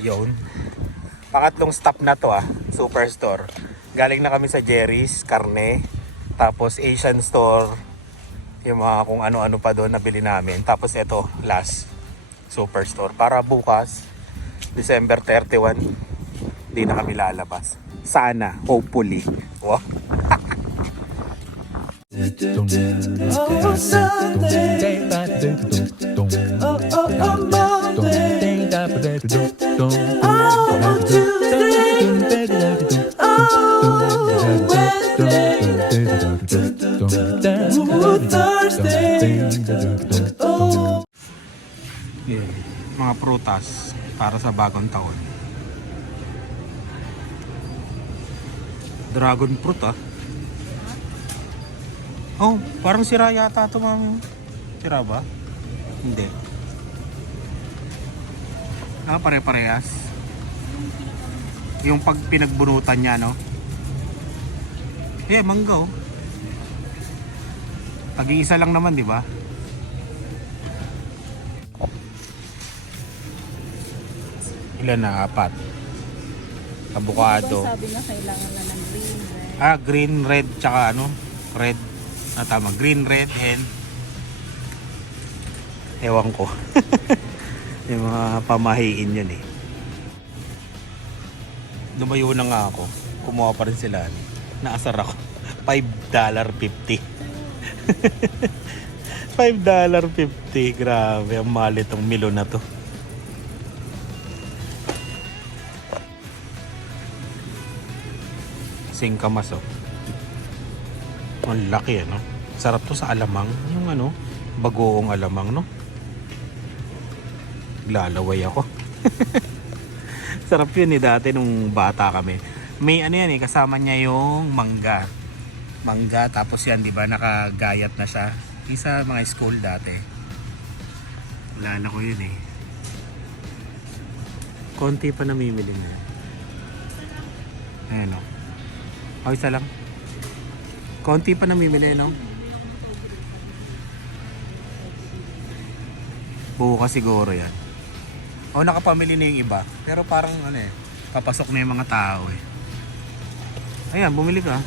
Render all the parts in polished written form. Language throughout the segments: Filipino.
Yun. Pangatlong stop na to Superstore. Galing na kami sa Jerry's, karne. Tapos Asian Store. Yung mga kung ano-ano pa doon nabili namin. Tapos ito, last Superstore. Para bukas, December 31, hindi na kami lalabas. Sana, hopefully. Wow. Oh, Sunday. Oh, Monday. Oh, Tuesday. Oh, Wednesday. Oh, Thursday. Oh. Yeah. Mga prutas para sa bagong taon. Dragon fruit Oh, parang sira yata ito, mami. Sira ba? Hindi. Pare-parehas. Yung pag pinagbunutan niya, no? Mangga Tag-iisa lang naman, di ba? Ilan na? 4. Avocado. Sabi na kailangan na ng green, red. Green, red, tsaka red. Tama, green, red, and ewan ko. Yung mga pamahiin yun Lumayo na nga ako. Kumuha pa rin sila. Naasar ako. $5.50. $5.50. Grabe, ang mahal itong milo na to. Singkamas Ang laki Sarap to sa alamang. Yung bagoong alamang Lalaway ako. Sarap yun dati nung bata kami. May kasama niya yung mangga. Mangga tapos yan di ba nakagayat na siya. Isa mga school dati. Lala ko yun Konti pa namimili na. Ayan isa lang. Konti pa namimili Bukas siguro yan. Nakapamili na yung iba. Pero parang papasok na yung mga tao Ayan, bumili ka.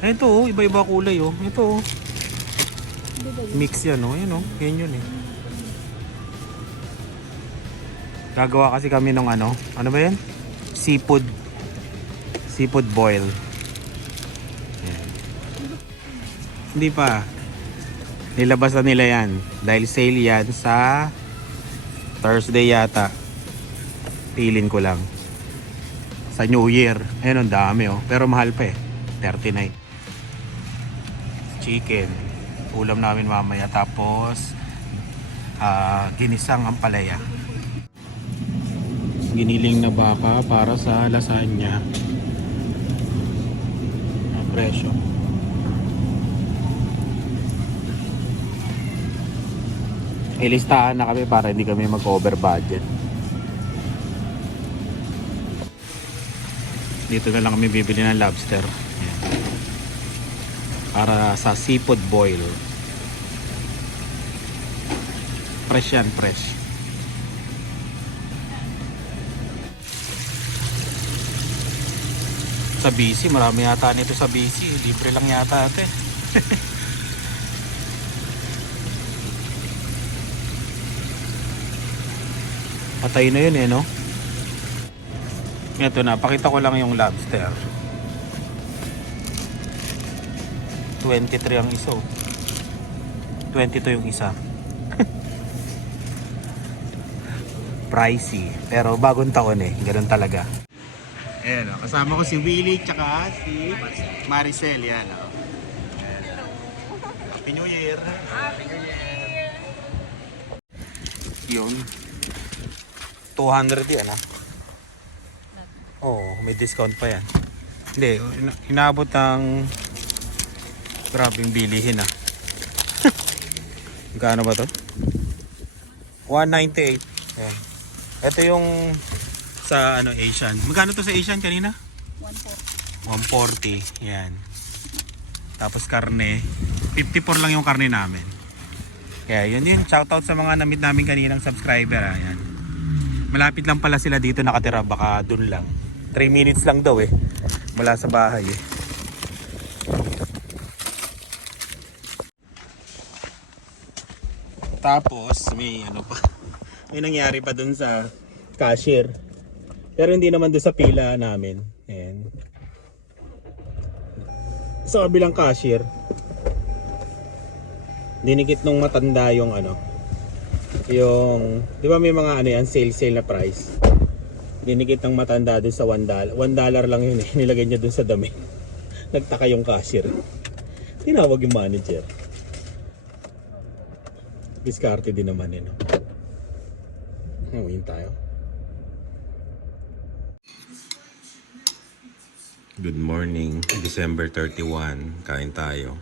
Ito iba-iba kulay Ito mix yan Ayan yan yun Gagawa kasi kami ng ano ba yan? Seafood boil. Ayan. Hindi pa. Nilabas na nila yan. Dahil sale yan sa Thursday yata. Pilin ko lang. Sa New Year. Ayun, ang dami Pero mahal pa $39. Chicken. Ulam namin mamaya. Tapos ginisang ampalaya. Giniling na baka para sa lasagna. Ang presyo. Ilistahan na kami para hindi kami mag-over budget. Dito na lang kami bibili ng lobster. Ayan. Para sa seafood boil. Fresh yan, fresh. Sa BC, marami yata nito sa BC. Libre lang yata ate. Patay na yun no? Ito na, pakita ko lang yung lobster. 23 ang isa 22 yung isa. Pricey. Pero bagong taon ganun talaga. Ayan kasama ko si Willie tsaka si Maricel. Yan Happy New Year. Happy New Year. Yun 200 yan may discount pa yan. Hindi, inabot ng grabing bilihin Magkano ba to? 198. Ayan. Ito yung sa Asian. Magkano to sa Asian kanina? 140. 140. Yan. Tapos karne. 54 lang yung karne namin. Kaya yun. Shoutout sa mga namit namin kaninang subscriber. Ayan. Malapit lang pala sila dito nakatira, baka dun lang. 3 minutes lang daw eh, mula sa bahay eh. Tapos may ano pa, may nangyari pa dun sa cashier. Pero hindi naman dun sa pila namin. Ayan. Sa kabilang cashier, dinikit nung matanda yung ano, yung, di ba may mga ano yan, sale na price. Dinikit ng matanda dun sa $1. $1 lang yun eh, nilagay niya dun sa dami. Nagtaka yung cashier. Tinawag yung manager. Diskarte din naman eh, no? Uwiin tayo. Good morning, December 31. Kain tayo.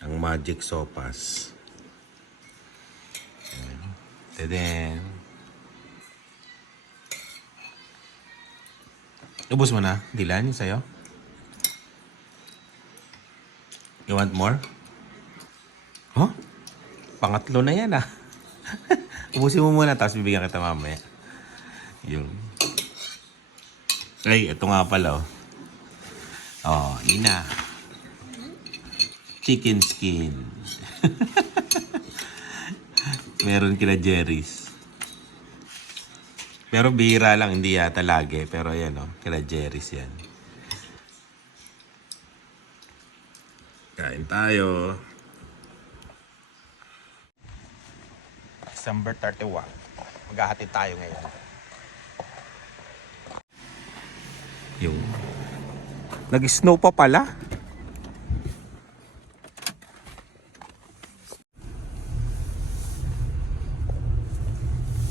Ang Magic Sopas. Teden. Ubus mo na, Dylan, yung sa'yo? You want more? Huh? Pangatlo na yan ah. Ubusin mo muna, tapos bibigyan kita mamaya. Yun. Ay, ito nga pala oh. Oh, ina. Chicken skin. Meron kila Jerry's. Pero bihira lang, hindi yata lagi. Pero yan oh, kila Jerry's yan. Kain tayo. December 31. Maghahatid tayo ngayon. Yung nag-snow pa pala.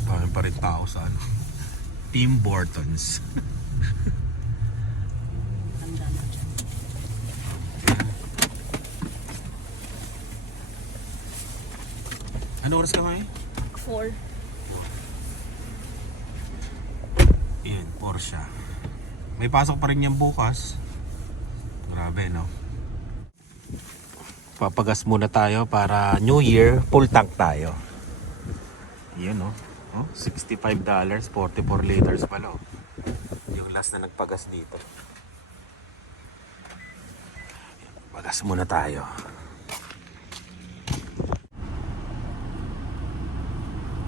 Dami pa rin tao sa ano, Tim Hortons. Ano oras ka ngayon? 4. Yan, Porsche. May pasok pa rin yan bukas. Grabe, no? Papagas muna tayo para New Year, full tank tayo. Yan, no? Oh, $65, 44 liters pala. Oh. Yung last na nagpagas dito. Pagas muna tayo.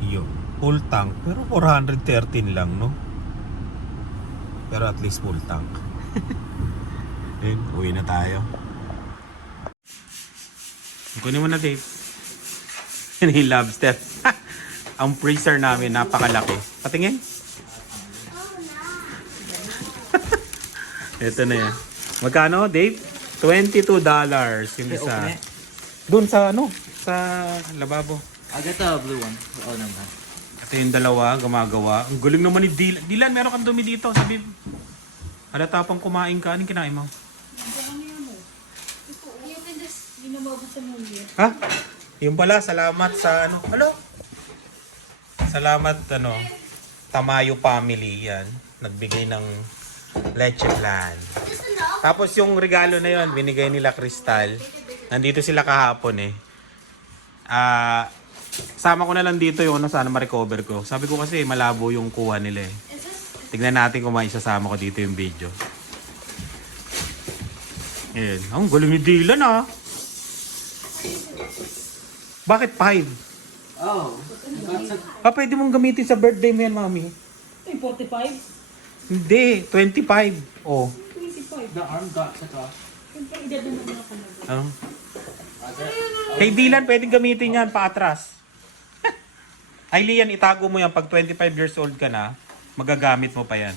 Yun, full tank. Pero 413 lang, no? Pero at least full tank. Ayun, uwi na tayo. Kunin mo na, Dave. Yung lobster. Ang freezer namin, napakalaki. Patingin. Ito na yan. Magkano, Dave? $22 yung isa. Doon sa ano? Sa lababo. I got the blue one. Oh, no, man. Ito yung dalawa, gumagawa. Ang galing naman ni Dylan. Dylan, meron kang dumi dito. Sabi, halata pang kumain ka. Anong kinain mo? Ha? Yung pala, salamat sa ano. Hello? Salamat, ano, Tamayo family. Yan. Nagbigay ng leche plan. Tapos yung regalo na yon binigay nila Crystal. Nandito sila kahapon eh. Sama ko na lang dito yung ano, sana ma-recover ko. Sabi ko kasi malabo yung kuha nila eh. Tignan natin kung maisasama ko dito yung video. Ayan. Ang galing ni Dylan ah. Bakit 5? Oh. Pwede mong gamitin sa birthday mo yan, mami. 45? Hindi, 25. Oh. 25. The arm got set off. Siyempre, edad naman na ako. Ano? Kay Dylan, pwedeng gamitin yan paatras. Ay, Lian, itago mo yan. Pag 25 years old ka na, magagamit mo pa yan.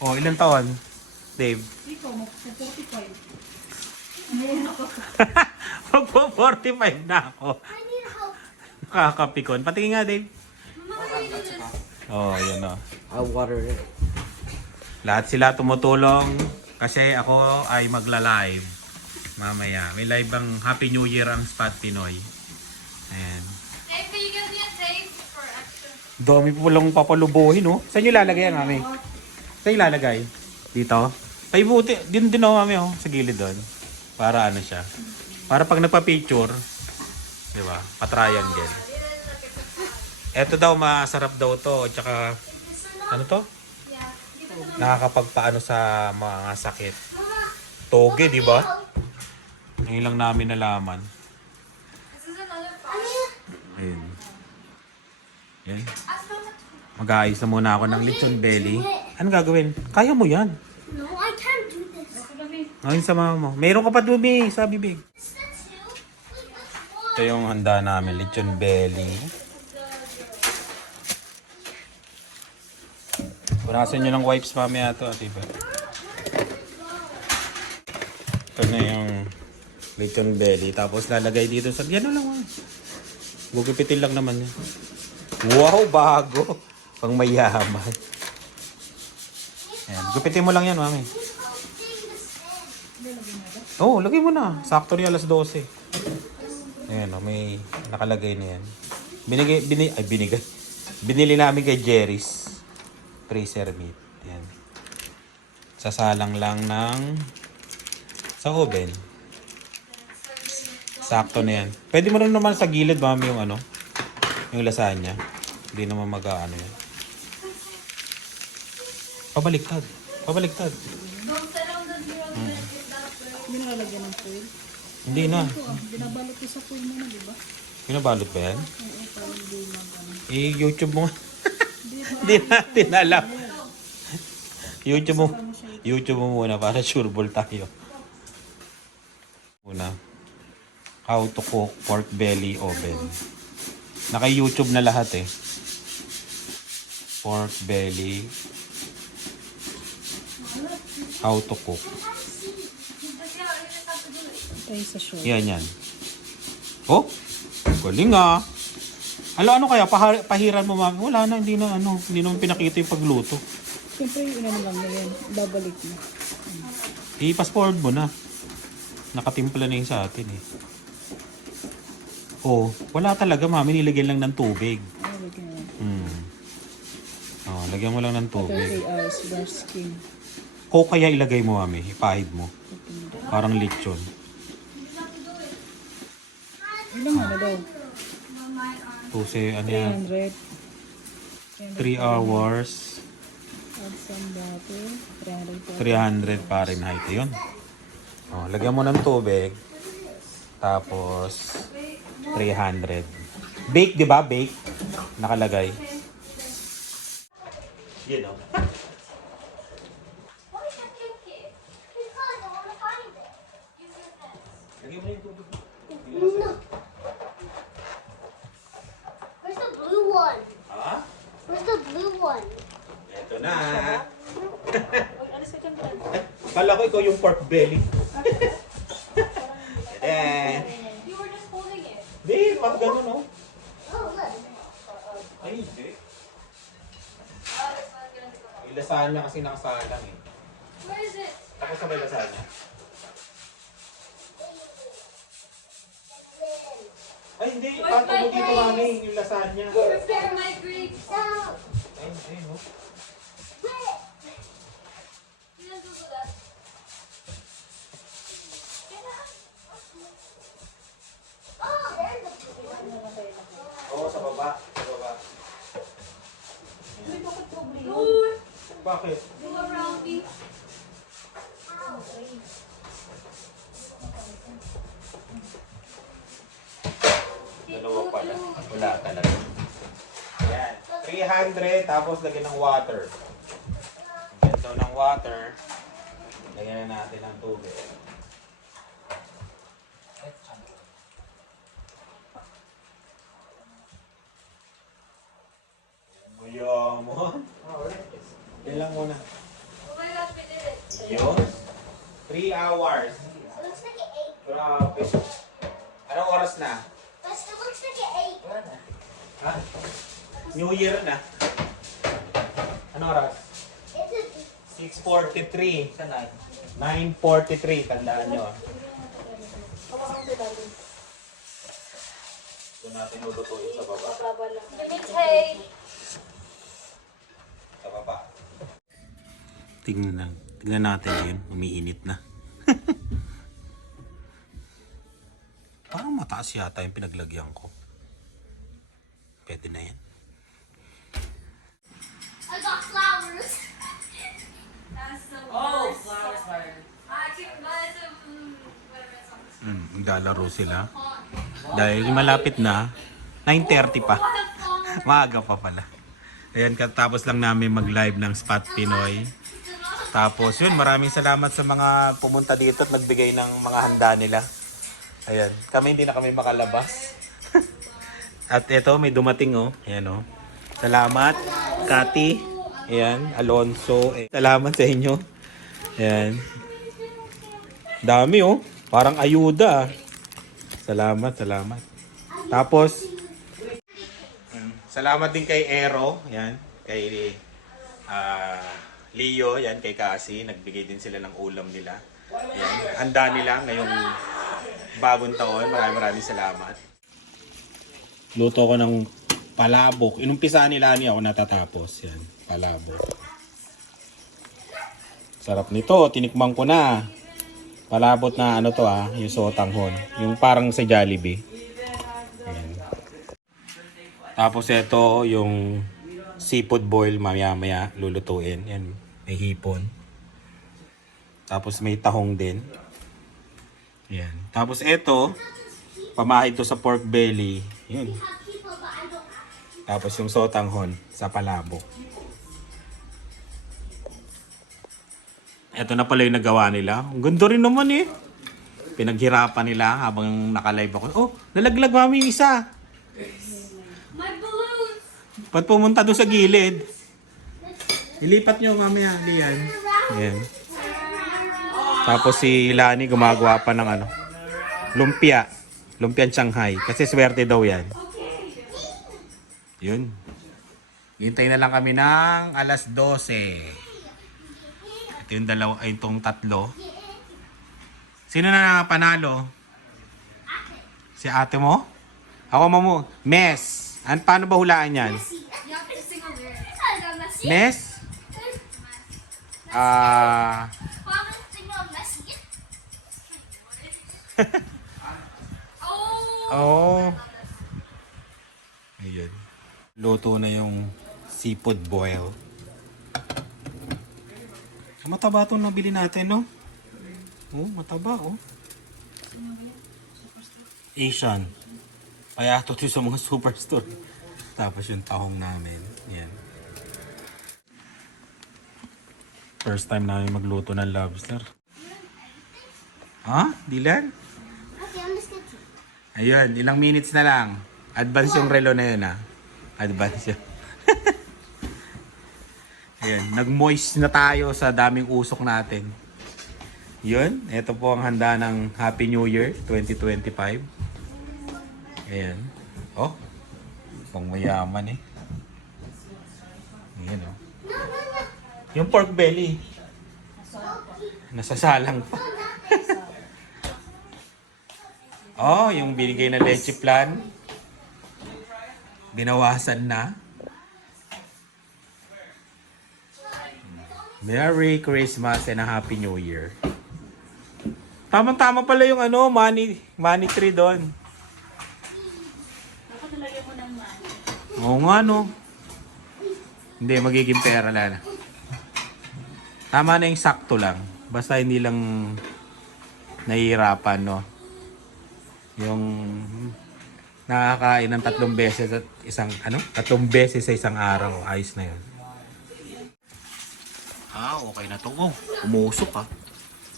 Oh, ilang taon? Dave? Ikaw, mag-45. Magpo-45 na ako. Nakakapikon. Patingin nga, Dave. Oh, yun o. I'll water it. Lahat sila tumutulong kasi ako ay magla-live mamaya. May live ang Happy New Year ang Spot Pinoy. Ayan. Dave, can you give me a tape for extra? Dami po lang papalubuhin, no? Saan nyo lalagay yan, mami? Saan nyo lalagay? Dito? Paibuti. Din o, mami, oh. Sa gilid doon. Para ano siya. Para pag nagpa-picture, di ba? Pa-triangle. Eto daw, masarap daw to. Tsaka, ano to? Nakakapagpaano sa mga sakit. Toge, di ba? Ngayon lang namin nalaman. This is another box. Ayun. Yan. Mag-aayos na muna ako ng lechon belly. Ano gagawin? Kaya mo yan. No, I can't do this. Ngayon sa mama mo. Meron ka pa dumi sa bibig. That's you. Ito yung handa namin, lechon belly. Punasan nyo ng wipes mamaya ito, diba? Ito na yung lechon belly. Tapos lalagay dito sa... Yan na lang. Gugupitin lang naman yan. Wow, bago! Pang mayaman. Ayan. Gupitin mo lang yan, mami. Oo, lagay mo na. Sakto rin alas 12. Ayan, may nakalagay na yan. Binili namin kay Jerry's. Freezer meat. Ayan. Sasalang lang ng sa oven. Sakto na yan. Pwede mo rin naman sa gilid, mami, yung ano, yung lasagna. Hindi naman mag-ano yan. Pabaliktad. Pabaliktad. Hindi nalalagyan ng foil. Hindi na. Binabalot ko sa foil mo na, di ba? Pinabalot ba yan? Oo, parang hindi mag-ano. I-YouTube mo nga. Hindi natin alam. YouTube mo muna para sure ball tayo. Una. How to cook pork belly oven. Naka-YouTube na lahat eh. Pork belly. How to cook. Tayo sa short. Yan yan. Oh, galing ah. Ano kaya pahiran mo mami? Wala na, hindi na pinakita yung pagluto. Siyempre, yung ano lang na yan. Babalik mo. I-fast forward mo na. Nakatimpla na yung sa atin eh. Oh, wala talaga mami, nilagyan lang ng tubig. Nalagyan mo lang. Oh, lagyan mo lang ng After tubig. 3 hours, brush skin. O kaya ilagay mo mami, ipahid mo. Parang lechon. Ilang ano daw? Kasi ano yan, 300. 3 hours, Add some butter. 300 300. Fahrenheit yun. Oh, lagyan mo ng tubig. Tapos 300. Bake, di ba? Bake. Nakalagay. Yun oh. Why is that cookie? Because I want to find it. Lagyan mo yung tubig. No. Where's the blue one? Ha? Where's the blue one? Ito na. Alis ka dyan, Brad. Kala ko ikaw yung pork belly. Eh. You were just holding it. Di, pag ganun oh. Oh, look. Ay, hindi. Yung lasagna kasi nakasalang eh. Where is it? Tapos sabay lasagna. Ay, hindi. Pato mo dito mami yung lasagna. Prepare my grapes. No. Ay, hindi no. Wait. You don't do that. Oh, there's the blue one. Oo, sa baba. Sa baba. Dude, Bakit? go around me. Dalawa pala. Wala talaga. Ayan. 300 tapos lagyan ng water. Lagyan daw ng water. Lagyan na natin ng tubig. Mayaman. Yan lang muna. Oh my gosh, we did it. Yun. 3 hours. It looks like an 8. Grabe. Anong oras na? But it looks like an 8. Ha? New Year na. Anong oras? It's a 6:43. Sa night. 9:43. Tandaan nyo. Ito natin lulutuin sa baba. Give me tape. Sa baba. Tingnan natin yun. Umiinit na. Parang mataas yata yung pinaglagyan ko. Pwede na yan. Naglalaro sila. Dahil malapit na, 9:30 pa. Maaga pa pala. Ayan, katapos lang namin mag-live ng Spot Pinoy. Tapos yun, maraming salamat sa mga pumunta dito at nagbigay ng mga handa nila. Ayan, kami hindi na kami makalabas. At ito, may dumating oh. Ayan oh. Salamat, Kati. Ayan, Alonso. Salamat sa inyo. Ayan. Dami oh. Parang ayuda. Salamat. Tapos, salamat din kay Ero. Ayan. Kay Leo. Ayan, kay Cassie. Nagbigay din sila ng ulam nila. Ayan. Handa nila ngayong bagong taon. Maraming salamat. Luto ko ng palabok. Inumpisa nila niya ako natatapos. Yan, palabok. Sarap nito. Tinikman ko na. Palabot na ano to yung sotanghon. Yung parang sa Jollibee. Ayan. Tapos ito yung seafood boil maya lulutuin. Yan, may hipon. Tapos may tahong din. Yan. Tapos ito, pamahid to sa pork belly. Yun. Tapos yung sotanghon sa palabok. Ito na pala yung nagawa nila. Ang ganda rin naman eh. Pinaghirapan nila habang nakalive ako. Oh, nalaglag mami yung isa. My balloons! Ba't pumunta doon sa gilid? Ilipat nyo mamaya, Lian. Ayan. Tapos si Lani gumagawa pa ng ano. Lumpia. Lumpiang Shanghai. Kasi swerte daw yan. Yun. Hintay na lang kami ng alas 12. Ito yung dalawa, ay itong tatlo. Sino na panalo? Si ate mo? Ako mo. Mes. Paano ba hulaan yan? You have to sing a lyric. Mes? Mama, sing a messy. Oh. Ayun. Luto na yung seafood boil. Mataba itong nabili natin, no? Oh, mataba, oh. Asian. Kaya ito sa mga superstore. Tapos yung tahong namin. Yan. First time namin magluto ng lobster. Ha? Dylan? Okay, I'm just gonna Ayun, ilang minutes na lang. Advance yung relo na yun, ha? Advance yun. Ayan, nag-moist na tayo sa daming usok natin. Yun, ito po ang handa ng Happy New Year 2025. Ayan. Oh, pang mayaman eh. Ayan oh. Yung pork belly. Nasasalang pa. Oh, yung binigay na leche plan. Binawasan na. Merry Christmas and a Happy New Year. Tama-tama pala yung ano, money tree doon. Dapat nalagyan mo ng money. Oo nga no. Hindi, magiging pera lang. Tama na yung sakto lang. Basta hindi lang nahihirapan, no. Yung nakakain ng 3 beses at tatlong beses sa isang araw. Ayos na yun. Okay na to. Oh, umusok ah.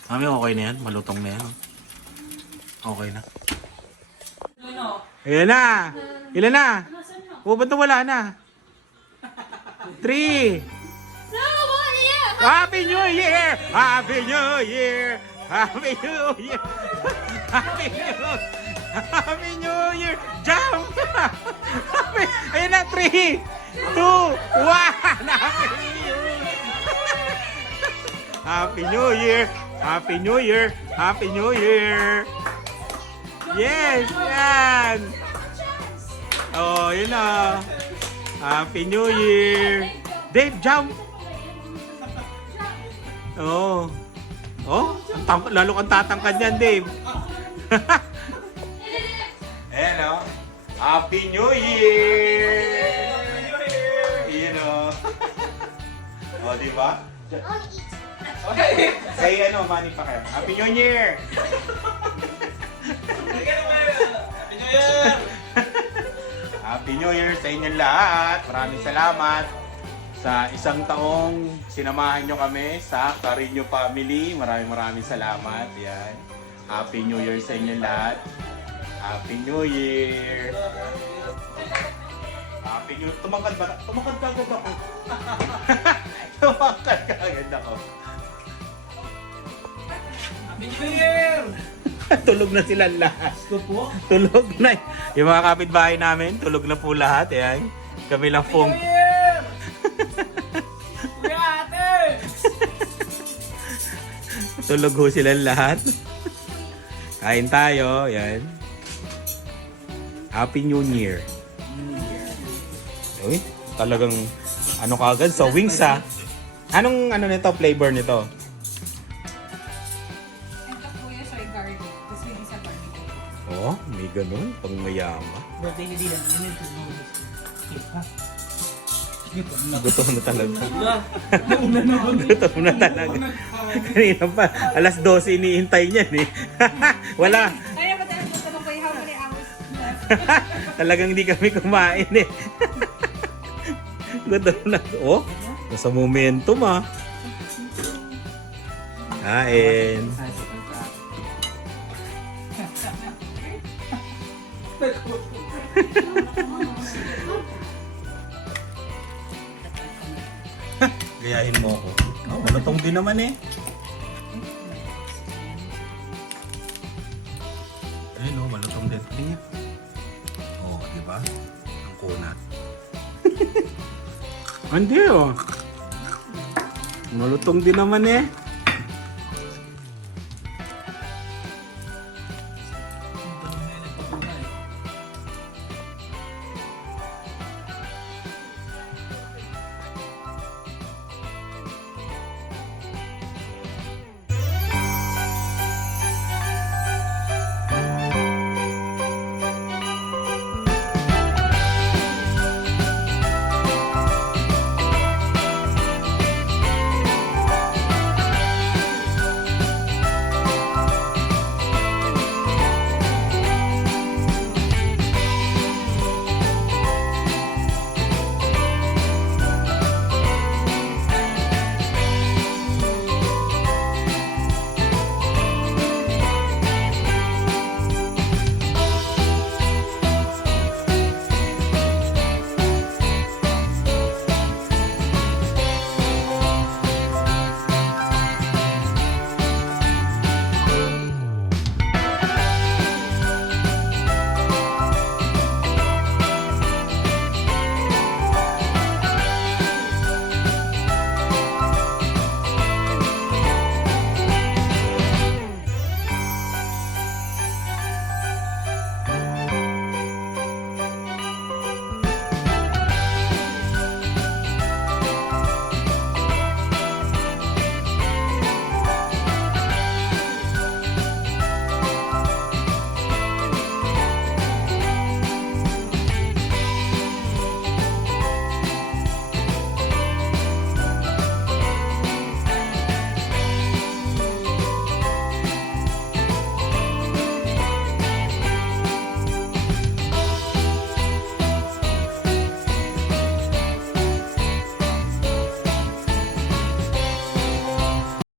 Mami, okay na yan. Malutong na yan. Okay na. Ayan na. Ilan na? Oh, ba't wala na? 3. No, what? Yeah! Happy New Year! Happy New Year! Happy New Year! Happy New Year! Happy New Year! Jump! Ayan na, 3, 2, 1! Happy New Year! Happy New Year! Happy New Year! Happy New Year! Yes! Yan! Oh, yun na! Happy New Year! Dave, jump! Oh. Oh, lalo kang tatangkad yan, Dave. Ayan o. Happy New Year! Ayan o. O, diba? Say ano, money pa kayo. Happy New Year! Year! Happy New Year sa inyong lahat. Maraming salamat sa isang taong sinamahan nyo kami sa Carino Family. Maraming salamat. Yan. Happy New Year sa inyong lahat. Happy New Year. Happy New Year. Tumakad ba? Tumakad ka agad ako. Tumakad ka agad ako. Happy New Year! Tulog na sila lahat. Gusto po? Tulog na. Yung mga kapitbahay namin, tulog na po lahat. Yan. Kami lang pong... New Year! Kuya ate! Tulog ho sila lahat. Kain tayo. Yan. Happy New Year. Uy, talagang ano kagad sa wings ha. Anong ano nito, flavor nito? Ito kuya, soy garlic. Tapos yung isa garlic. Oh, may ganun. Pang mayama. Birthday ni Dylan. You need to know this. Keep, ha? Gutom na talaga. Wala. Gutom na talaga. Kanina pa, alas 12 iniintay niyan eh. Wala. Kaya ba tayo gusto mo kuya, how many hours left? Talagang hindi kami kumain eh. Gutom na. Oh, nasa momentum ah. Kain. Gayahin mo ako. Oh, malutong din naman eh. Ayun oh, malutong din. Tingnan. Oh, di ba? Ang kunat. Hindi oh. Malutong din naman eh.